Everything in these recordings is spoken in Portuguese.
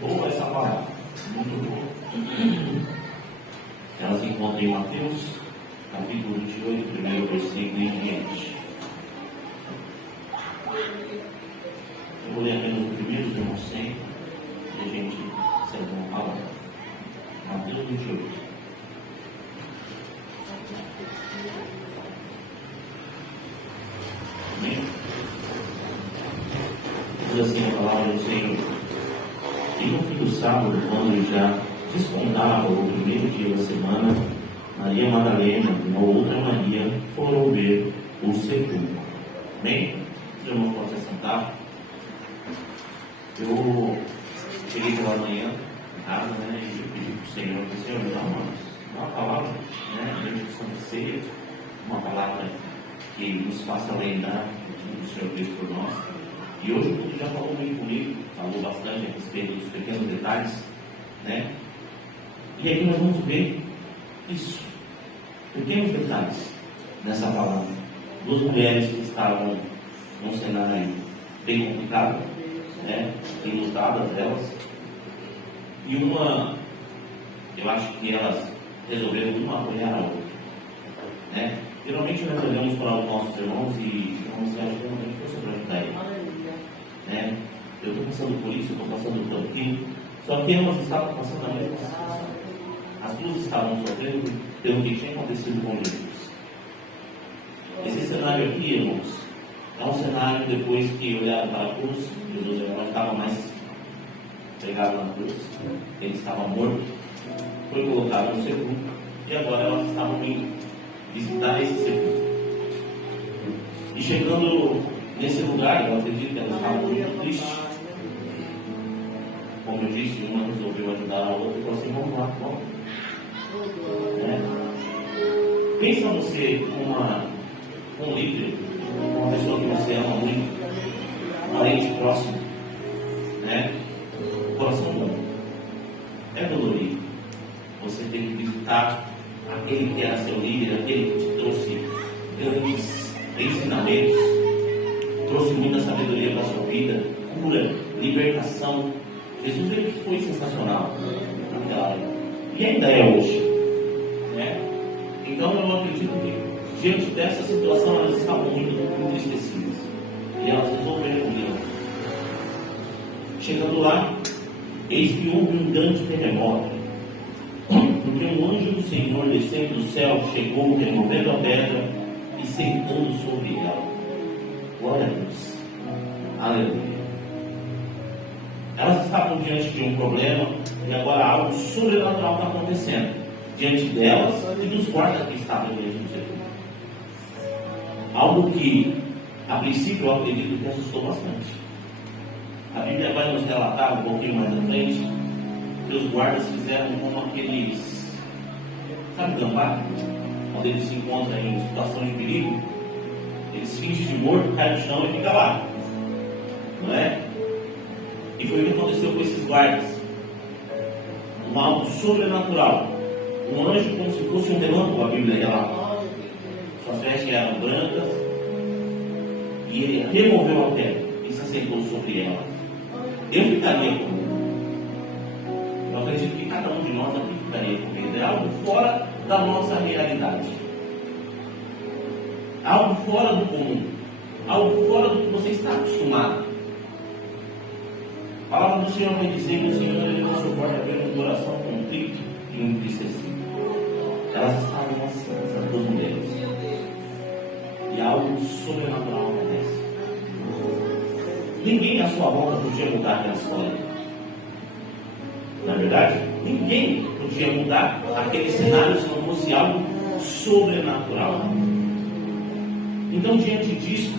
Boa essa palavra, muito boa. Ela se encontra em Mateus, capítulo 28, primeiro versículo em diante. Eu vou ler apenas o primeiro, os irmãos sempre, e a gente segue uma palavra. Mateus 28. Amém? Diz assim a palavra do Senhor. E no fim do sábado, quando já despontava o primeiro dia da semana, Maria Madalena e uma outra Maria foram ver o sepulcro. Amém? Os irmãos podem se sentar. Eu cheguei pela manhã em casa, né, e eu pedi para o Senhor, me dá uma palavra, né, dentro de Santa Ceia, uma palavra que nos faça lembrar do que o Senhor fez por nós. E hoje o mundo já falou muito comigo, falou bastante a respeito dos pequenos detalhes, né? E aqui nós vamos ver isso, pequenos detalhes nessa palavra. Duas mulheres que estavam num cenário bem complicado, né? Enlutadas elas, e uma, eu acho que elas resolveram uma apoiar a outra, né? Geralmente nós olhamos para os nossos irmãos e vamos achar que não tem força para ajudar eles. Né? Eu estou passando por isso, eu estou passando por aquilo. Só que elas estavam passando a mesma situação. As duas estavam sofrendo pelo que tinha acontecido com Jesus. Esse cenário aqui, irmãos, é um cenário depois que olharam para a cruz. Jesus já não estava mais pregado na cruz, ele estava morto, foi colocado no sepulcro, e agora elas estavam indo visitar esse sepulcro. E chegando nesse lugar, eu acredito que elas estavam muito tristes. Como eu disse, uma resolveu ajudar a outra e falou assim: vamos lá, vamos. Pensa você um líder, uma pessoa que você ama muito, um parente próximo, né? O coração bom. É dolorido. Você tem que visitar aquele que era seu líder, aquele que te trouxe grandes ensinamentos, trouxe muita sabedoria para a sua vida, cura, libertação. Jesus ele foi sensacional naquela época, e ainda é hoje, né? Então eu acredito que diante dessa situação elas estavam muito entristecidas, e elas resolveram ir. Chegando lá, eis que houve um grande terremoto, porque um anjo do Senhor descendo do céu chegou, removendo a pedra e sentando sobre ela. Glória a Deus. Aleluia. Elas estavam diante de um problema e agora algo sobrenatural está acontecendo diante delas e dos guardas que estavam diante do sepulcro. Algo que, a princípio, eu acredito que assustou bastante. A Bíblia vai nos relatar um pouquinho mais à frente que os guardas fizeram como aqueles, sabe, gambá? Quando eles se encontram em situação de perigo, eles fingem de morto, caem no chão e fica lá, não é? E foi o que aconteceu com esses guardas. Algo sobrenatural. Um anjo como se fosse um relâmpago, a Bíblia relata. Suas vestes eram brancas e ele removeu a pedra e se assentou sobre ela. Eu ficaria com medo. Eu acredito que cada um de nós aqui ficaria com medo. É algo fora da nossa realidade. Algo fora do comum. Algo fora do que você está acostumado. A palavra do Senhor vai dizer que o Senhor ele não suporta ver um coração contrito e entristecido. Elas estavam assim, essas duas mulheres. E algo sobrenatural acontece. Ninguém à sua volta podia mudar aquela história. Na verdade, ninguém podia mudar aquele cenário se não fosse algo sobrenatural. Então, diante disso,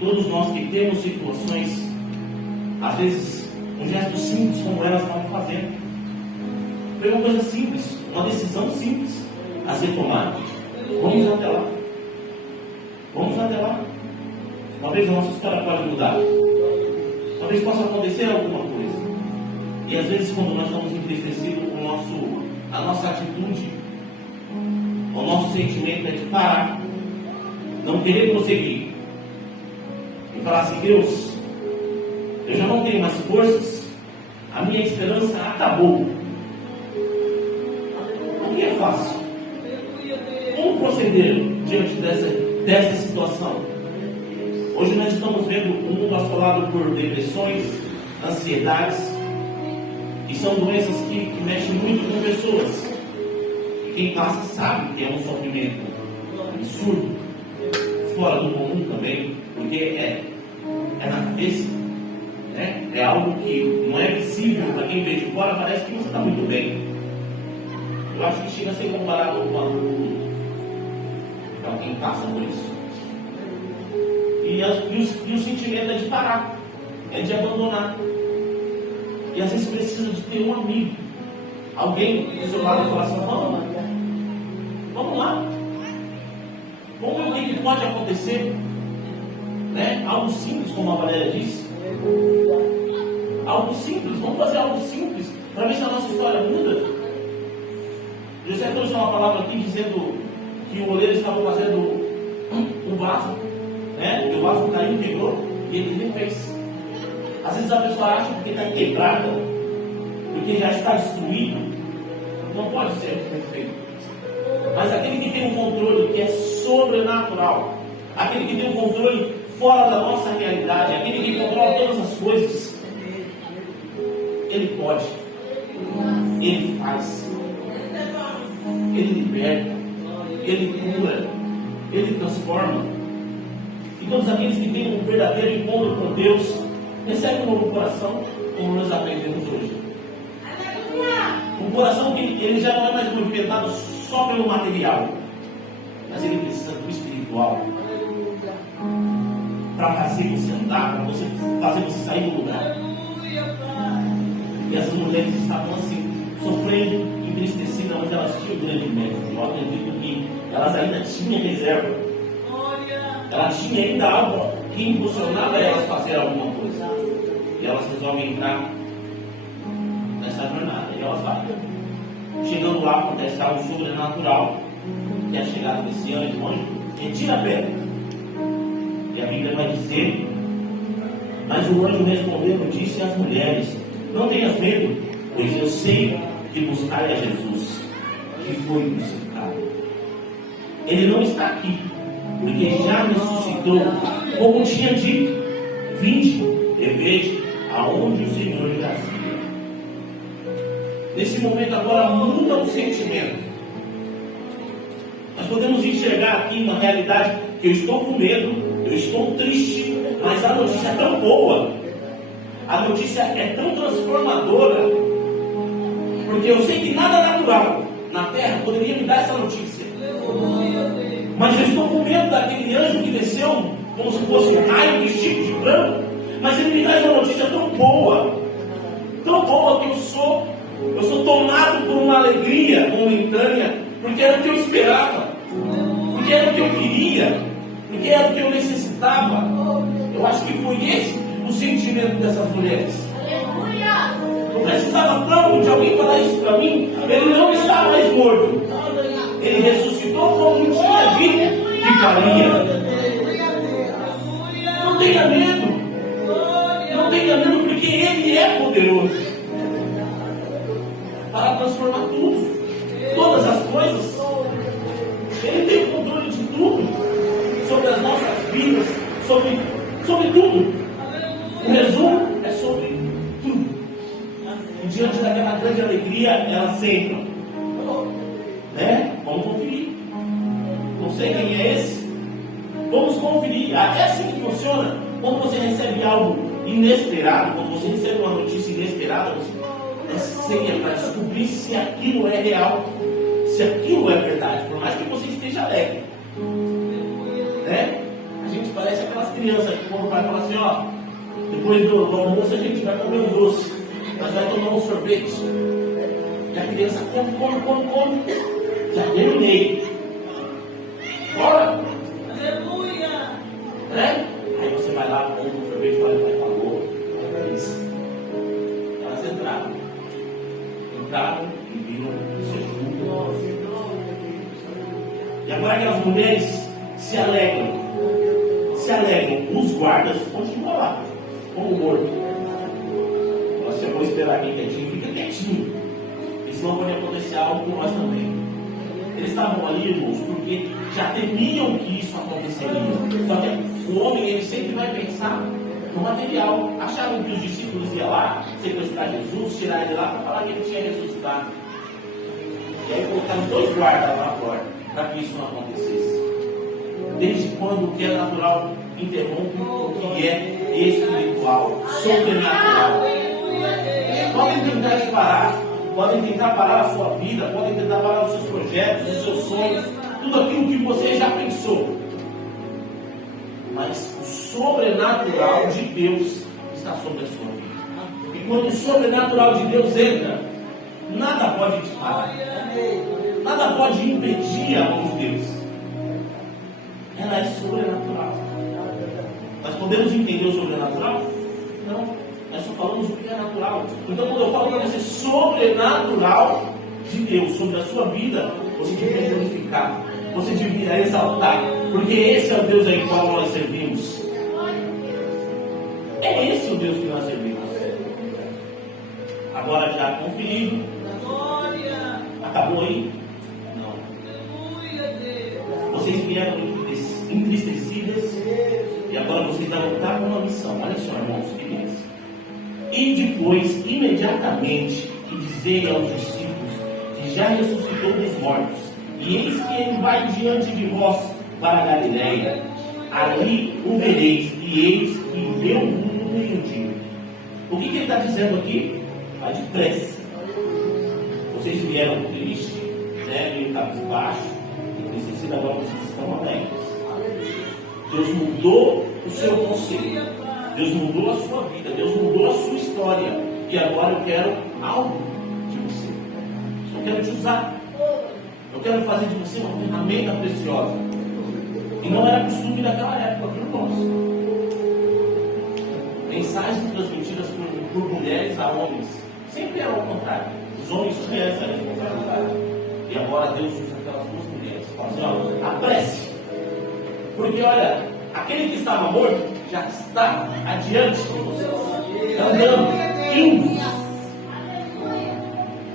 todos nós que temos situações, às vezes, um gesto simples como elas estavam fazendo, foi uma coisa simples, uma decisão simples a ser tomada. Vamos até lá. Vamos até lá. Talvez a nossa história pode mudar. Talvez possa acontecer alguma coisa. E às vezes quando nós estamos entristecidos com a nossa atitude, o nosso sentimento é de parar, não querer prosseguir e falar assim: Deus, eu já não tenho mais forças, A minha esperança acabou. O que é fácil? Como proceder diante dessa situação? Hoje nós estamos vendo o mundo assolado por depressões, ansiedades, e são doenças que mexem muito com pessoas. E quem passa sabe que é um sofrimento absurdo, fora do comum também, porque é na cabeça, né? É algo que não é visível para quem vê de fora, parece que você está muito bem. Eu acho que chega a ser comparado com a para quem passa por isso. E o sentimento é de parar, é de abandonar. E às vezes precisa de ter um amigo, alguém do seu lado e falar assim: vamos lá. Vamos ver o que pode acontecer, né? Algo simples, como a Valéria disse. Algo simples, vamos fazer algo simples para ver se a nossa história muda. José trouxe uma palavra aqui dizendo que o oleiro estava fazendo um vaso, né? E o vaso caiu, quebrou e ele refez. Às vezes a pessoa acha que está quebrada, porque já está destruído, não pode ser perfeito. Mas aquele que tem um controle que é sobrenatural, aquele que tem um controle fora da nossa realidade, aquele que controla todas as coisas, ele pode, ele faz, ele liberta, ele cura, ele transforma. E todos aqueles que têm um verdadeiro encontro com Deus recebem um novo coração, como nós aprendemos hoje. Um coração que ele já não é mais movimentado só pelo material, mas ele precisa do espiritual para fazer você andar, para fazer você sair do lugar. E essas mulheres estavam assim, sofrendo, entristecidas, mas elas tinham um grande mérito. Eu acredito que elas ainda tinham reserva. Ela tinha ainda algo que impulsionava elas a fazer alguma coisa. E elas resolvem entrar nessa jornada. E elas vão. Chegando lá, acontece algo sobrenatural, que é a chegada desse anjo. O anjo retira a pedra. E a Bíblia vai dizer: mas o anjo respondendo disse às mulheres: não tenhas medo, pois eu sei que buscai a Jesus, que foi crucificado. Ele não está aqui, porque já ressuscitou, como tinha dito. Vinde e vede aonde o Senhor jazia. Nesse momento agora muda o sentimento. Nós podemos enxergar aqui uma realidade que eu estou com medo, eu estou triste, mas a notícia é tão boa, a notícia é tão transformadora, porque eu sei que nada natural na terra poderia me dar essa notícia. Mas eu estou com medo daquele anjo que desceu como se fosse um raio vestido de branco, mas ele me traz uma notícia tão boa que eu sou tomado por uma alegria momentânea, porque era o que eu esperava, porque era o que eu queria, porque era o que eu necessitava. Eu acho que foi esse o sentimento dessas mulheres. Eu precisava tanto de alguém falar isso para mim. Ele não está mais morto, ele ressuscitou como tinha dito que faria. Não tenha medo, porque ele é poderoso para transformar tudo, todas as coisas. Ele tem o controle de tudo, sobre as nossas vidas, sobre tudo. O resumo é sobre tudo. E diante daquela grande alegria, ela sempre, né? Vamos conferir. Não sei quem é esse. Vamos conferir. É assim que funciona. Quando você recebe algo inesperado, quando você recebe uma notícia inesperada, você anseia para descobrir se aquilo é real, se aquilo é verdade, por mais que você esteja alegre, né? A gente parece aquelas crianças que quando o pai fala assim: ó, depois do almoço a gente vai comer um doce, nós vai tomar um sorvete, e a criança come, já terminei, bora, aleluia, né? Aí você vai lá, compra um sorvete, olha, o pai falou, isso. Elas entraram e viram Jesus. E agora aquelas mulheres se alegram. Os guardas continuam lá, como morto. Você vou esperar aqui quietinho, fica quietinho. Porque senão pode acontecer algo com nós também. Eles estavam ali, irmãos, porque já temiam que isso aconteceria. Só que o homem, ele sempre vai pensar no material. Achavam que os discípulos iam lá sequestrar Jesus, tirar ele lá para falar que ele tinha ressuscitado. E aí colocaram 2 guardas lá na porta para que isso não acontecesse. Desde quando o que é natural interrompe o que é espiritual, sobrenatural. Podem tentar te parar, podem tentar parar a sua vida, podem tentar parar os seus projetos, os seus sonhos, tudo aquilo que você já pensou. Mas o sobrenatural de Deus está sobre a sua vida. E quando o sobrenatural de Deus entra, nada pode te parar. Nada pode impedir a mão de Deus. Ela é sobrenatural. Nós podemos entender o sobrenatural? Não. Nós só falamos o que é natural. Então, quando eu falo para você sobrenatural de Deus sobre a sua vida, você devia glorificar, você devia exaltar, porque esse é o Deus em qual nós servimos. É esse o Deus que nós servimos. Agora já conferido. Acabou aí? Não. Vocês vieram entristecidas e agora vocês vão voltar com uma missão. Olha só, irmãos, queridos. E depois, imediatamente, que dizei aos discípulos que já ressuscitou dos mortos, e eis que ele vai diante de vós para a Galileia, ali o vereis, e eis que deu o mundo meio-dia. O que ele está dizendo aqui? Vai depressa. Vocês vieram tristes, meio cabisbaixo, entristecidos, agora vocês estão alegres. Deus mudou o seu conselho, Deus mudou a sua vida, Deus mudou a sua história, e agora eu quero algo de você. Eu quero te usar, eu quero fazer de você uma ferramenta preciosa. E não era costume daquela época, irmãos. Mensagens transmitidas por mulheres a homens sempre era ao contrário. Os homens tinham essa responsabilidade. E agora Deus usa aquelas 2 mulheres. Fala assim, ó, apresse. Porque olha, aquele que estava morto já está adiante de vocês. Andando, indo.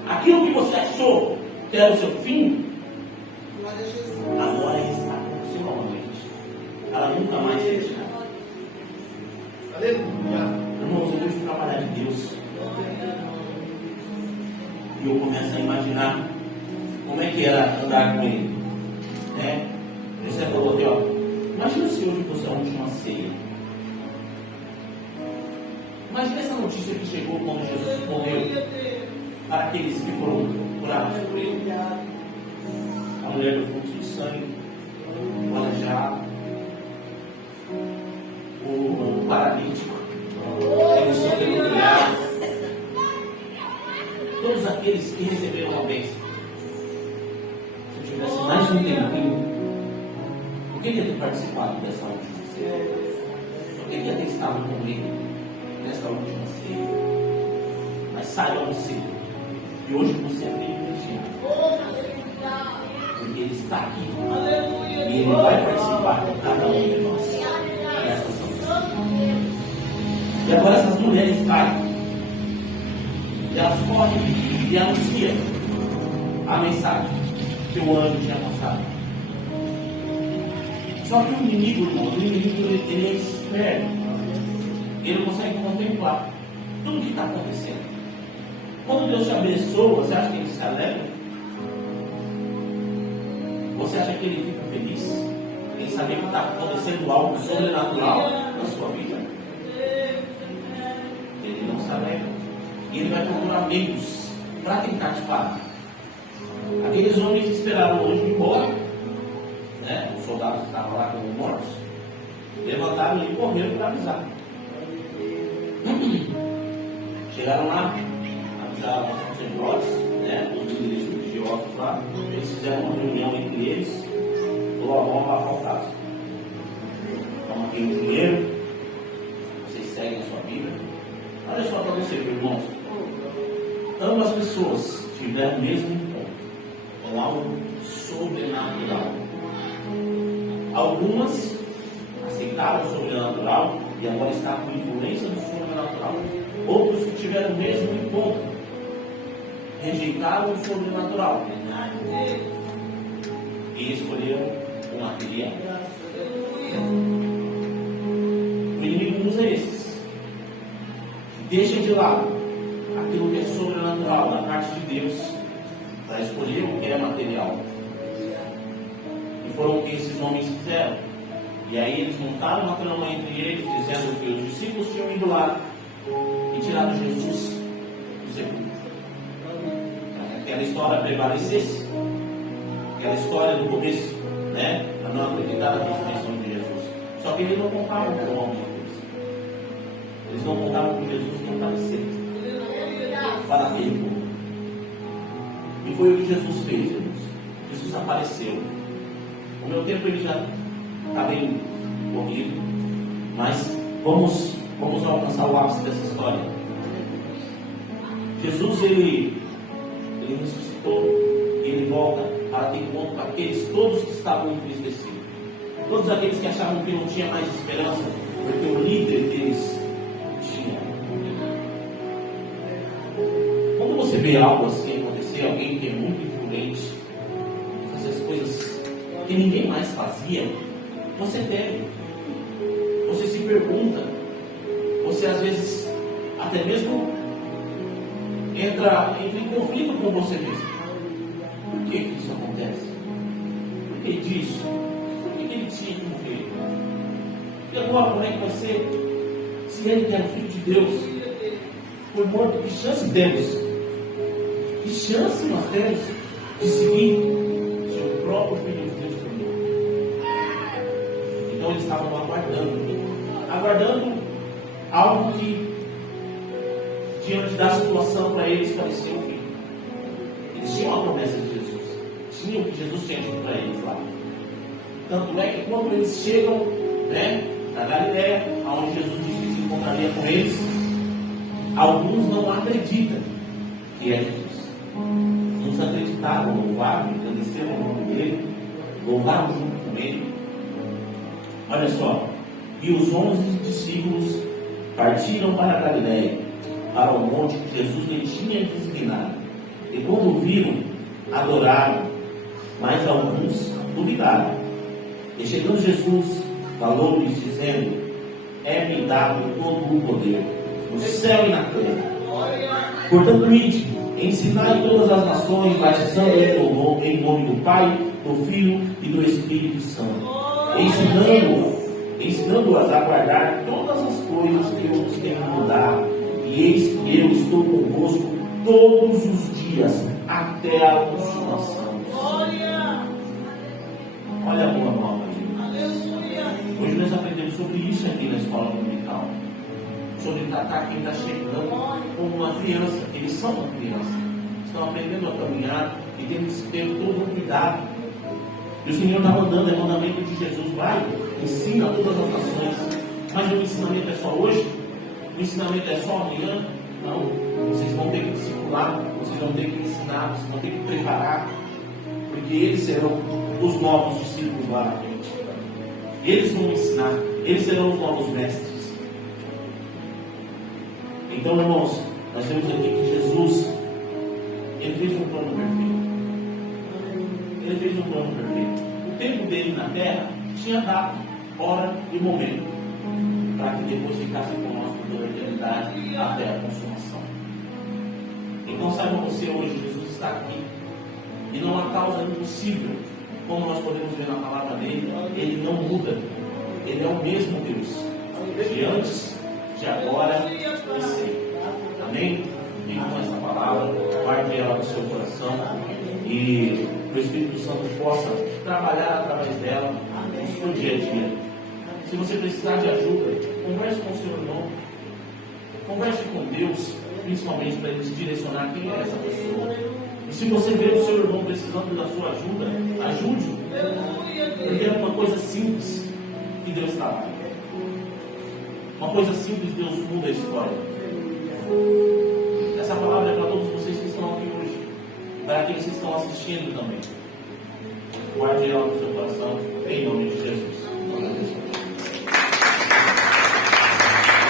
Aquilo que você achou que era o seu fim, agora está acontecendo novamente. Ela nunca mais será. Aleluia. Irmãos, eu vejo o trabalhar de Deus. E eu começo a imaginar como é que era andar com ele. Né? Você falou aqui, ó. Imagina se hoje fosse a última ceia. Imagina essa notícia que chegou quando Jesus morreu para aqueles que foram curados por ele. A mulher do fluxo de sangue, o aleijado, o paralítico, ele sofreu criado. Todos aqueles que receberam a bênção. Se eu tivesse mais um tempinho, por que ia ter participado dessa última ceia? Por que ia ter estado comigo nessa última ceia? Mas saiba você, que hoje você é privilegiado. Porque ele está aqui. E ele vai participar de cada um de nós. E agora essas mulheres caem. E elas correm e anunciam a mensagem que o anjo tinha passado. Só que o inimigo, ele é esperto. Ele consegue contemplar tudo o que está acontecendo. Quando Deus te abençoa, você acha que ele se alegra? Você acha que ele fica feliz em saber que está acontecendo algo sobrenatural na sua vida? Ele não se alegra. E ele vai procurar meios para tentar te parar. Aqueles homens esperaram o anjo ir embora, né? Os soldados que estavam lá como mortos, levantaram e correram para avisar. Chegaram lá, avisaram os sacerdotes, né? Os líderes religiosos lá. Eles fizeram uma reunião entre eles. Falou: vamos lavar o caso. Toma aqui o dinheiro, vocês seguem a sua vida. Olha só para você, irmãos. Ambas pessoas tiveram o mesmo encontro com algo sobrenatural. Algumas aceitaram o sobrenatural e agora está com influência do sobrenatural. Outros que tiveram o mesmo rejeitaram o sobrenatural e escolheram o material. O inimigo usa esses. Deixa de lado aquilo que é sobrenatural da parte de Deus para escolher o que é material. E foram o que esses homens fizeram. E aí eles montaram uma trama entre eles, dizendo que os discípulos tinham ido lá e tirado Jesus do sepulcro. Aquela história prevalecesse, aquela história do começo, né? Para não acreditar na ressurreição de Jesus. Só que eles não contavam com alguma coisa. Eles não contavam com Jesus não aparecer para aquele povo. E foi o que Jesus fez, irmãos. Jesus apareceu. O meu tempo ele já está bem corrido, mas vamos alcançar o ápice dessa história. Jesus ele ressuscitou e ele volta para ter encontro com aqueles todos que estavam entristecidos, todos aqueles que achavam que não tinha mais esperança, porque o líder deles tinha. Quando você vê algo assim acontecer, alguém que é muito influente, fazer as coisas que ninguém mais fazia, você teme, você se pergunta, você às vezes até mesmo entra em conflito com você mesmo. Por que isso acontece? Por que disso? Por que ele tinha que morrer? E agora como é que vai ser? Se ele que era filho de Deus foi morto, que chance temos? Que chance nós temos de seguir se o próprio filho de Deus foi morto? Então eles estavam aguardando algo que diante da situação para eles parecia um fim. Eles tinham a promessa de Jesus, tinham o que Jesus tinha dito para eles lá. Tanto é que quando eles chegam, né, na Galiléia, onde Jesus disse que se encontraria com eles, alguns não acreditam que é Jesus. Uns acreditaram, louvaram, agradeceram o nome dele, louvaram junto com ele. Olha só, e os 11 discípulos partiram para a Galiléia, para o monte que Jesus lhe tinha designado. E quando o viram, adoraram, mas alguns duvidaram. E chegando Jesus, falou-lhes dizendo: é-me dado todo o poder, no céu e na terra. Portanto, ide, ensinai todas as nações, batizando em nome do Pai, do Filho e do Espírito Santo, ensinando-as a guardar todas as coisas que eu vos tenho mandado. E eis que eu estou convosco todos os dias, até a consumação. Olha a boa nova, gente. Hoje nós aprendemos sobre isso aqui na escola dominical. Sobre tratar quem está chegando como uma criança. Eles são uma criança. Estão aprendendo a caminhar e temos que ter todo um cuidado. E o Senhor está mandando, é mandamento de Jesus. Vai, ensina todas as nações. Mas o ensinamento é só hoje? O ensinamento é só amanhã? Não. Vocês vão ter que discipular, vocês vão ter que ensinar, vocês vão ter que preparar, porque eles serão os novos discípulos lá na frente. Eles vão ensinar, eles serão os novos mestres. Então, irmãos, nós temos aqui que Jesus, ele fez um plano perfeito. Ele fez um plano perfeito. O tempo dele na terra tinha data, hora e momento, para que depois ficasse com nós por toda a eternidade até a consumação. Então saiba você hoje, Jesus está aqui. E não há causa impossível, como nós podemos ver na palavra dele. Ele não muda. Ele é o mesmo Deus, de antes, de agora e sempre. Amém? Fique com essa palavra, guarde ela no seu coração e o Espírito Santo possa trabalhar através dela no seu dia a dia. Se você precisar de ajuda, converse com o seu irmão, converse com Deus, principalmente para ele te direcionar quem é essa pessoa. E se você vê o seu irmão precisando da sua ajuda, ajude-o, porque é uma coisa simples que Deus está lá. Uma coisa simples, Deus muda a história. Essa palavra é para todos vocês que estão aqui hoje, para aqueles que estão assistindo também. Guarde ela no seu